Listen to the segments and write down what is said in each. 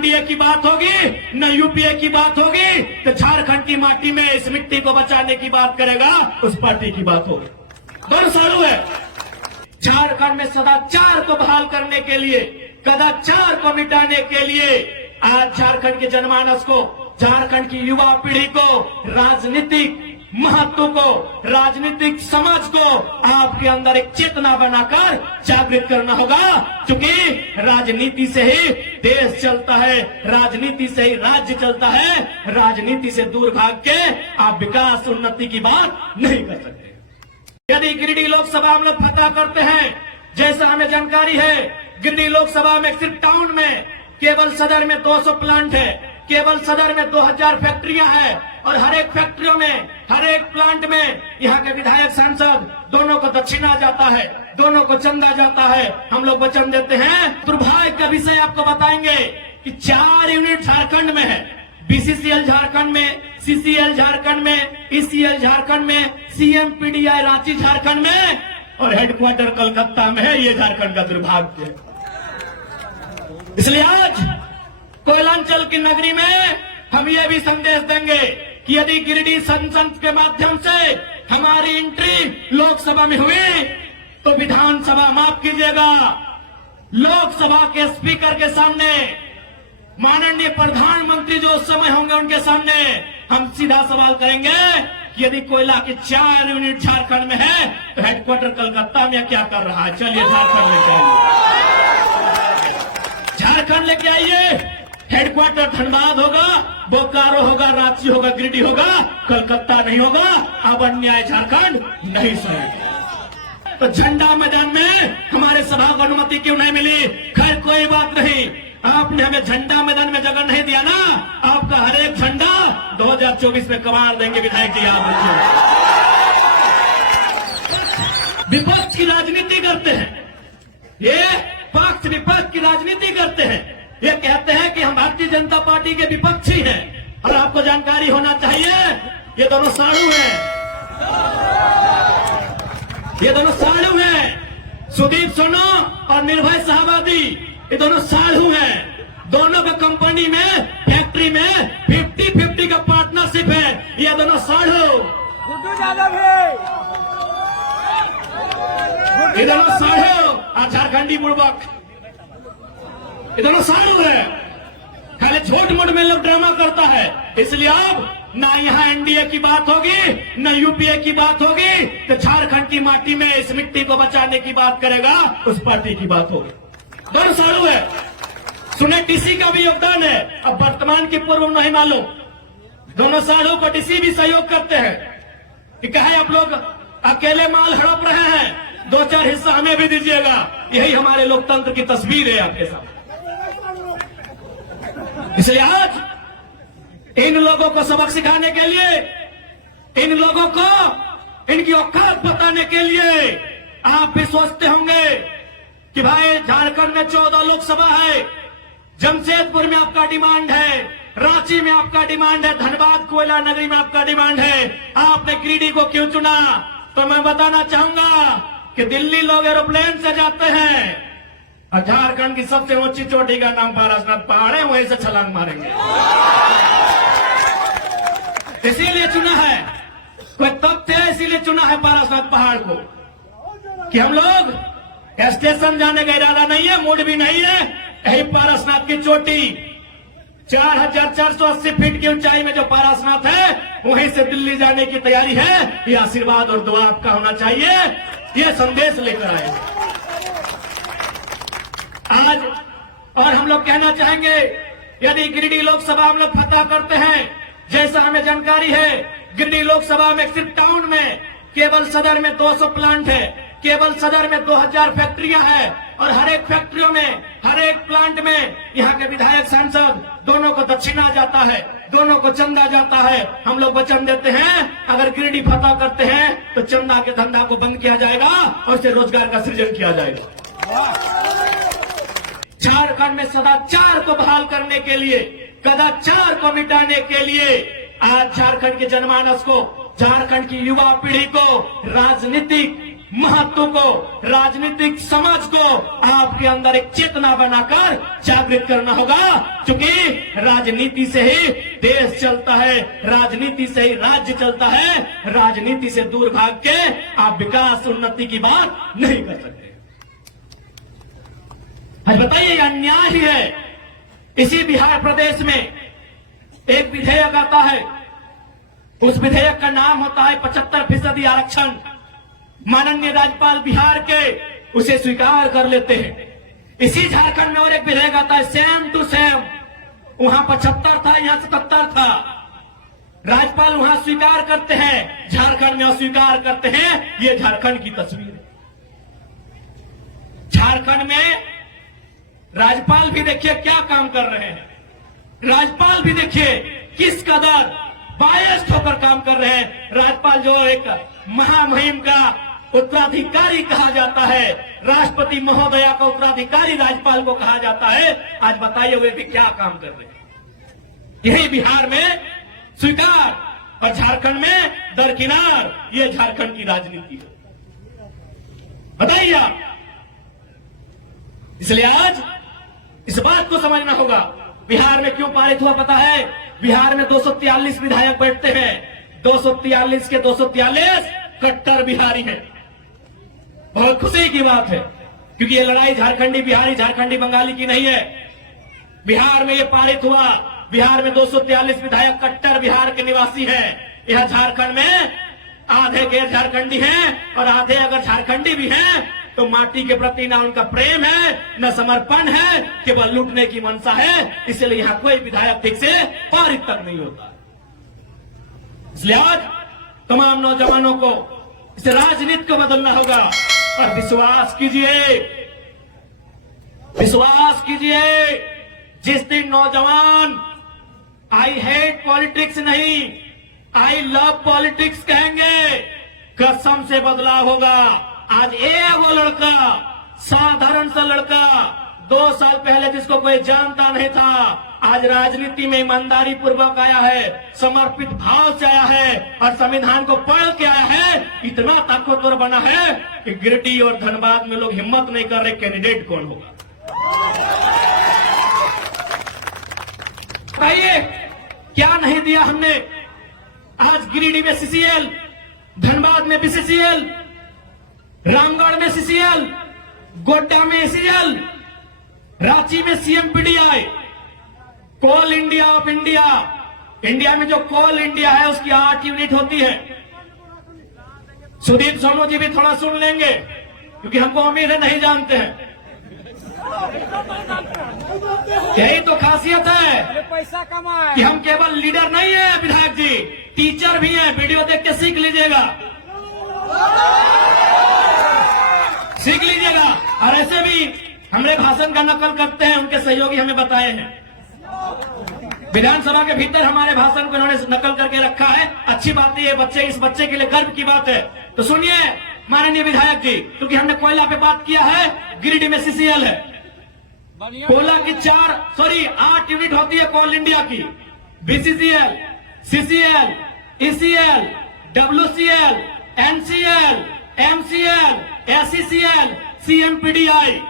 NDA की बात होगी न यूपीए की बात होगी, तो झारखंड की माटी में इस मिट्टी को बचाने की बात करेगा उस पार्टी की बात होगी। दोनों सालू है। झारखंड में सदाचार को बहाल करने के लिए, कदाचार को मिटाने के लिए आज झारखंड के जनमानस को, झारखंड की युवा पीढ़ी को, राजनीतिक महत्व को, राजनीतिक समझ को आपके अंदर एक चेतना बनाकर जागृत करना होगा। क्योंकि राजनीति से ही देश चलता है, राजनीति से ही राज्य चलता है। राजनीति से दूर भाग के आप विकास उन्नति की बात नहीं कर सकते। यदि गिरिडीह लोकसभा हम लोग फतह करते हैं, जैसा हमें जानकारी है, गिरिडीह लोकसभा में सिर्फ टाउन में केवल सदर में 200 प्लांट है, केवल सदर में 2000 फैक्ट्रियां हैं और हर एक फैक्ट्रियों में, हर एक प्लांट में यहाँ के विधायक सांसद दोनों को दक्षिणा जाता है, दोनों को चंदा जाता है। हम लोग वचन देते हैं। दुर्भाग्य का विषय आपको बताएंगे कि 4 यूनिट झारखंड में है। बीसीसीएल झारखंड में, सीसीएल झारखंड में, ईसीएल झारखंड में, सीएमपीडीआई रांची झारखंड में और हेडक्वार्टर कलकत्ता में है। ये झारखंड का दुर्भाग्य है। इसलिए आज कोयलांचल की नगरी में हम ये भी संदेश देंगे कि यदि गिरिडीह संसद के माध्यम से हमारी एंट्री लोकसभा में हुई तो विधानसभा, माफ कीजिएगा, लोकसभा के स्पीकर के सामने, माननीय प्रधानमंत्री जो उस समय होंगे उनके सामने हम सीधा सवाल करेंगे कि यदि कोयला के 4 यूनिट झारखंड में है तो हेडक्वार्टर कलकत्ता में क्या कर रहा है? चलिए झारखंड लेके आइए, झारखंड लेके आइए। हेडक्वार्टर धनबाद होगा, बोकारो होगा, रांची होगा, गिरिडीह होगा, कलकत्ता नहीं होगा। अब अन्याय झारखंड नहीं सहेगा। तो झंडा मैदान में हमारे सभा को अनुमति क्यों नहीं मिली? खैर कोई बात नहीं, आपने हमें झंडा मैदान में जगह नहीं दिया ना, आपका हर एक झंडा 2024 में कबाड़ देंगे विधायक जी, याद रखिए। विपक्ष की राजनीति करते हैं, ये पक्ष विपक्ष की राजनीति करते हैं। ये कहते हैं कि हम भारतीय जनता पार्टी के विपक्षी हैं। और आपको जानकारी होना चाहिए, ये दोनों साड़ू हैं, ये दोनों साड़ू हैं। सुदीप सोनो और निर्भय शाहबादी, ये दोनों साड़ू हैं। दोनों का कंपनी में, फैक्ट्री में 50-50 का पार्टनरशिप है। ये दोनों साड़ू, ये दोनों साड़ू और झारखंडी बुड़बक, ये दोनों साड़ू है। खाली छोट मोट में लोग ड्रामा करता है। इसलिए अब ना यहाँ एनडीए की बात होगी न यूपीए की बात होगी, तो झारखंड की माटी में इस मिट्टी को बचाने की बात करेगा उस पार्टी की बात होगी। दोनों साड़ू है। सुने डीसी का भी योगदान है, अब वर्तमान की पूर्व नहीं मालूम। दोनों साड़ू को डीसी भी सहयोग करते हैं कि कहे आप लोग अकेले माल हड़प रहे हैं, 2-4 हिस्सा हमें भी दीजिएगा। यही हमारे लोकतंत्र की तस्वीर है आपके साथ। इसलिए आज इन लोगों को सबक सिखाने के लिए, इन लोगों को इनकी औकात बताने के लिए आप भी सोचते होंगे कि भाई झारखंड में 14 लोकसभा है, जमशेदपुर में आपका डिमांड है, रांची में आपका डिमांड है, धनबाद कोयला नगरी में आपका डिमांड है, आपने गिरिडीह को क्यों चुना? तो मैं बताना चाहूंगा कि दिल्ली लोग एरोप्लेन से जाते हैं और झारखंड की सबसे ऊंची चोटी का नाम पारसनाथ पहाड़ है, वहीं से छलांग मारेंगे। इसीलिए चुना है, कोई तथ्य है, इसीलिए चुना है पारसनाथ पहाड़ को कि हम लोग स्टेशन जाने का इरादा नहीं है, मूड भी नहीं है। यही पारसनाथ की चोटी 4480 फीट की ऊंचाई में जो पारसनाथ है, वहीं से दिल्ली जाने की तैयारी है। ये आशीर्वाद और दुआ आपका होना चाहिए। ये संदेश लेकर आए आज। और हम लोग कहना चाहेंगे, यदि गिरिडीह लोकसभा हम लोग फतह करते हैं, जैसा हमें जानकारी है, गिरिडीह लोकसभा में सिर्फ टाउन में केवल सदर में 200 प्लांट है, केवल सदर में 2000 फैक्ट्रियां हैं और हर एक फैक्ट्रियों में, हर एक प्लांट में यहाँ के विधायक सांसद दोनों को दक्षिणा जाता है, दोनों को चंदा जाता है। हम लोग वचन देते हैं, अगर गिरिडीह फतह करते हैं तो चंदा के धंधा को बंद किया जाएगा और इससे रोजगार का सृजन किया जाएगा। झारखंड में सदाचार को बहाल करने के लिए, कदाचार को मिटाने के लिए आज झारखंड के जनमानस को, झारखंड की युवा पीढ़ी को राजनीतिक महत्व को, राजनीतिक समझ को आपके अंदर एक चेतना बनाकर जागृत करना होगा, क्योंकि राजनीति से ही देश चलता है, राजनीति से ही राज्य चलता है। राजनीति से दूर भाग के आप विकास उन्नति की बात नहीं कर सकते। आज बताइए, यह अन्याय ही है। इसी बिहार प्रदेश में एक विधेयक आता है, उस विधेयक का नाम होता है 75% आरक्षण। माननीय राज्यपाल बिहार के उसे स्वीकार कर लेते हैं। इसी झारखंड में और एक विधेयक आता है सेम टू सेम, वहां 75 था, यहां 77 था। राज्यपाल वहां स्वीकार करते हैं, झारखंड में अस्वीकार करते हैं। ये झारखंड की तस्वीर है। झारखंड में राज्यपाल भी देखिए क्या काम कर रहे हैं। राज्यपाल भी देखिए किस कदर बायस्ड होकर काम कर रहे हैं। राज्यपाल जो एक महामहिम का उत्तराधिकारी कहा जाता है, राष्ट्रपति महोदया का उत्तराधिकारी राज्यपाल को कहा जाता है। आज बताइए वे भी क्या काम कर रहे हैं। यही बिहार में स्वीकार और झारखंड में दरकिनार। ये झारखंड की राजनीति है। बताइए आप। इसलिए आज इस बात को समझना होगा, बिहार में क्यों पारित हुआ पता है? बिहार में 243 विधायक बैठते हैं। 243 के 243 कट्टर बिहारी हैं। बहुत खुशी की बात है, क्योंकि ये लड़ाई झारखंडी बिहारी, झारखंडी बंगाली की नहीं है। बिहार में ये पारित हुआ। बिहार में 243 विधायक कट्टर बिहार के निवासी हैं। यह झारखंड में आधे गैर झारखंडी हैं और आधे अगर झारखंडी भी हैं तो माटी के प्रति ना उनका प्रेम है, न समर्पण है, केवल लूटने की मंशा है। इसलिए यहां कोई विधायक ठीक से पारित तक नहीं होता। इसलिए आज तमाम नौजवानों को इस राजनीति को बदलना होगा और विश्वास कीजिए, विश्वास कीजिए। जिस दिन नौजवान आई हेट पॉलिटिक्स नहीं, आई लव पॉलिटिक्स कहेंगे, कसम से बदलाव होगा। आज वो लड़का, साधारण सा लड़का, 2 साल पहले जिसको कोई जानता नहीं था, आज राजनीति में ईमानदारी पूर्वक आया है, समर्पित भाव से आया है और संविधान को पढ़ के आया है। इतना ताकतवर बना है कि गिरिडीह और धनबाद में लोग हिम्मत नहीं कर रहे कैंडिडेट कौन होगा। बताइए क्या नहीं दिया हमने। आज गिरिडीह में सीसीएल, धनबाद में बीसीसीएल, रामगढ़ में सीसीएल, गोड्डा में एसीएल, रांची में CMPDI, coal India of India. India में जो कोल इंडिया है उसकी 8 यूनिट होती है। सुदीप सोनू जी भी थोड़ा सुन लेंगे, क्योंकि हमको उम्मीद है नहीं जानते हैं। यही तो खासियत है पैसा कमाए कि हम केवल लीडर नहीं है विधायक जी, टीचर भी हैं। वीडियो देख के सीख लीजिएगा, सीख लीजिएगा। और ऐसे भी हमारे भाषण का नकल करते हैं, उनके सहयोगी हमें बताए हैं। विधानसभा के भीतर हमारे भाषण को इन्होंने नकल करके रखा है। अच्छी बात है, ये बच्चे, इस बच्चे के लिए गर्व की बात है। तो सुनिए माननीय विधायक जी, क्योंकि हमने कोयला पे बात किया है, गिरिडीह में सीसीएल है। कोयला की 8 यूनिट होती है कोल इंडिया की। BCCL, CCL, ECL, WCL, NCL, MCL, SCCL, CMPDI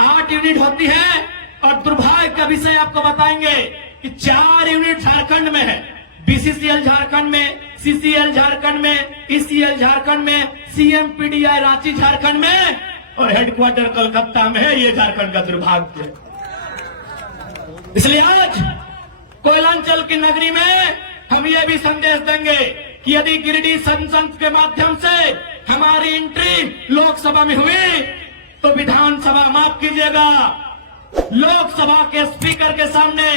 8 unit होती है। और दुर्भाग्य का विषय आपको बताएंगे कि 4 यूनिट झारखंड में है। बीसीसीएल झारखंड में, सीसीएल झारखंड में, ईसीएल झारखंड में, सीएमपीडीआई रांची झारखंड में और हेडक्वार्टर कलकत्ता में है। ये झारखंड का दुर्भाग्य है। इसलिए आज कोयलांचल की नगरी में हम ये भी संदेश देंगे कि यदि गिरिडीह संसद के माध्यम से हमारी एंट्री लोकसभा में हुई तो विधानसभा, माफ कीजिएगा, लोकसभा के स्पीकर के सामने,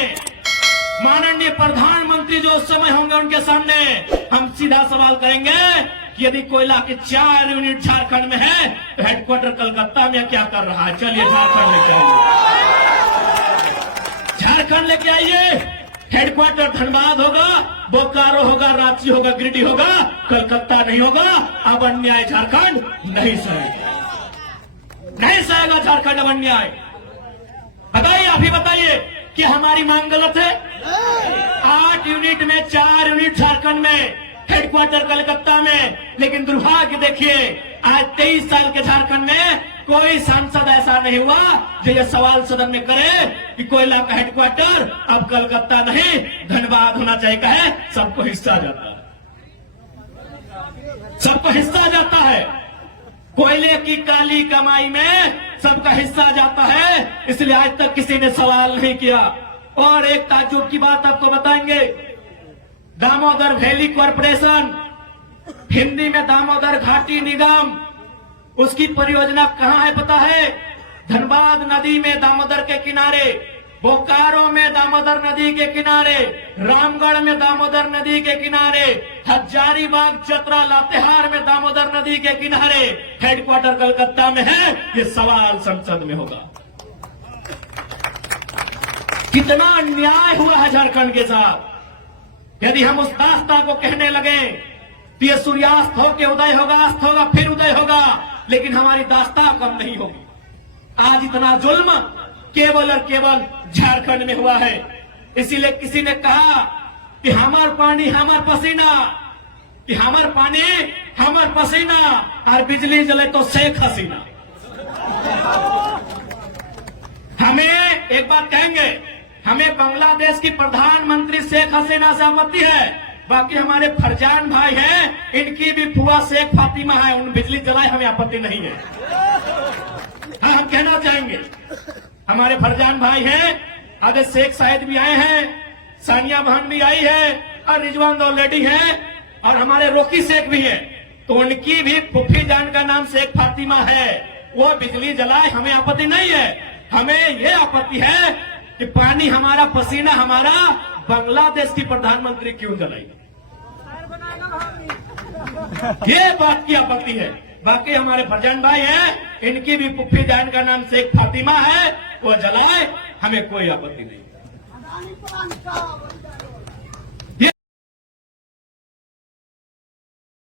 माननीय प्रधानमंत्री जो उस समय होंगे उनके सामने हम सीधा सवाल करेंगे कि यदि कोयला की 4 यूनिट झारखंड में है तो हेडक्वार्टर कलकत्ता में क्या कर रहा है? चलिए झारखंड लेके आइए, झारखंड लेके आइए। हेडक्वार्टर धनबाद होगा, बोकारो होगा, रांची होगा, गिरिडीह होगा, कलकत्ता नहीं होगा। अब अन्याय झारखंड नहीं सहेगा, नहीं सहेगा झारखंड अब अन्याय। बताइए, अभी बताइए कि हमारी मांग गलत है? 8 यूनिट में 4 यूनिट झारखंड में हेडक्वार्टर कलकत्ता में। लेकिन दुर्भाग्य देखिए, आज 23 साल के झारखंड में कोई सांसद ऐसा नहीं हुआ जो ये सवाल सदन में करे कि कोयला का हेडक्वार्टर अब कलकत्ता नहीं धनबाद होना चाहिए। कहे सबको हिस्सा जाता है, सबको हिस्सा जाता है। कोयले की काली कमाई में सबका हिस्सा जाता है, इसलिए आज तक किसी ने सवाल नहीं किया। और एक ताज्जुब की बात आपको बताएंगे, दामोदर वैली कॉरपोरेशन, हिंदी में दामोदर घाटी निगम, उसकी परियोजना कहां है पता है? धनबाद नदी में दामोदर के किनारे, बोकारो में दामोदर नदी के किनारे, रामगढ़ में दामोदर नदी के किनारे, हजारीबाग चतरा लातेहार में दामोदर नदी के किनारे। हेडक्वार्टर कलकत्ता में है, ये सवाल संसद में होगा। कितना अन्याय हुआ है झारखंड के साथ। यदि हम उस दास्ता को कहने लगे तो ये सूर्यास्त होकर उदय होगा, अस्त होगा, फिर उदय होगा, लेकिन हमारी दास्ता कम नहीं होगी। आज इतना जुल्म केवल और केवल झारखंड में हुआ है। इसीलिए किसी ने कहा कि हमार पानी हमार पसीना, कि हमार पानी हमार पसीना, और बिजली जले तो शेख हसीना। हमें एक बात कहेंगे, हमें बांग्लादेश की प्रधानमंत्री शेख हसीना से आपत्ति है, बाकी हमारे फरजान भाई हैं, इनकी भी फुआ शेख फातिमा है, उन बिजली जलाए हमें आपत्ति नहीं है। हाँ, हम कहना चाहेंगे हमारे फरजान भाई हैं, आगे शेख साहिद भी आए हैं, सानिया बहन भी आई है, और रिजवान ऑलरेडी है, और हमारे रोकी शेख भी है, तो उनकी भी फुफी जान का नाम शेख फातिमा है, वो बिजली जलाए हमें आपत्ति नहीं है। हमें ये आपत्ति है कि पानी हमारा पसीना हमारा बांग्लादेश की प्रधानमंत्री क्यों जलाई, ये बात की आपत्ति है। बाकी हमारे फरजान भाई हैं, इनकी भी पुप्पी जान का नाम शेख फातिमा है, वो जलाए हमें कोई आपत्ति नहीं।